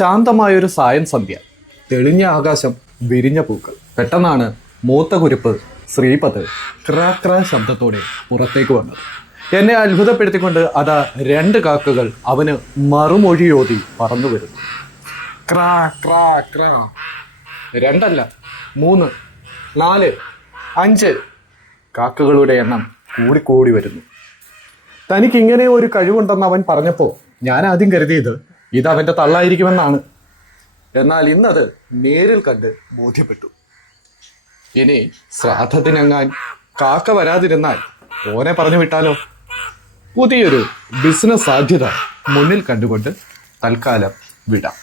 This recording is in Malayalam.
ശാന്തമായൊരു സായം സന്ധ്യ, തെളിഞ്ഞ ആകാശം, വിരിഞ്ഞ പൂക്കൾ. പെട്ടെന്നാണ് മൂത്ത കുരുപ്പ് ശ്രീപത് ക്രാ ശബ്ദത്തോടെ പുറത്തേക്ക് വന്നത്. എന്നെ അത്ഭുതപ്പെടുത്തിക്കൊണ്ട് അതാ 2 കാക്കകൾ അവന് മറുമൊഴിയോതി പറന്നു വരുന്നു. ക്രാ ക്രാ ക്രാ. 2 അല്ല, 3, 4, 5 കാക്കകളുടെ എണ്ണം കൂടിക്കൂടി വരുന്നു. തനിക്കിങ്ങനെ ഒരു കഴിവുണ്ടെന്ന് അവൻ പറഞ്ഞപ്പോൾ ഞാൻ ആദ്യം കരുതിയത് ഇത് അവൻ്റെ തള്ളായിരിക്കുമെന്നാണ്. എന്നാൽ ഇന്നത് നേരിൽ കണ്ട് ബോധ്യപ്പെട്ടു. ഇനി ശ്രാദ്ധത്തിനെങ്ങാൻ കാക്ക വരാതിരുന്നാൽ ഓനെ പറഞ്ഞു വിട്ടാലോ? പുതിയൊരു ബിസിനസ് സാധ്യത മുന്നിൽ കണ്ടുകൊണ്ട് തൽക്കാലം വിടാം.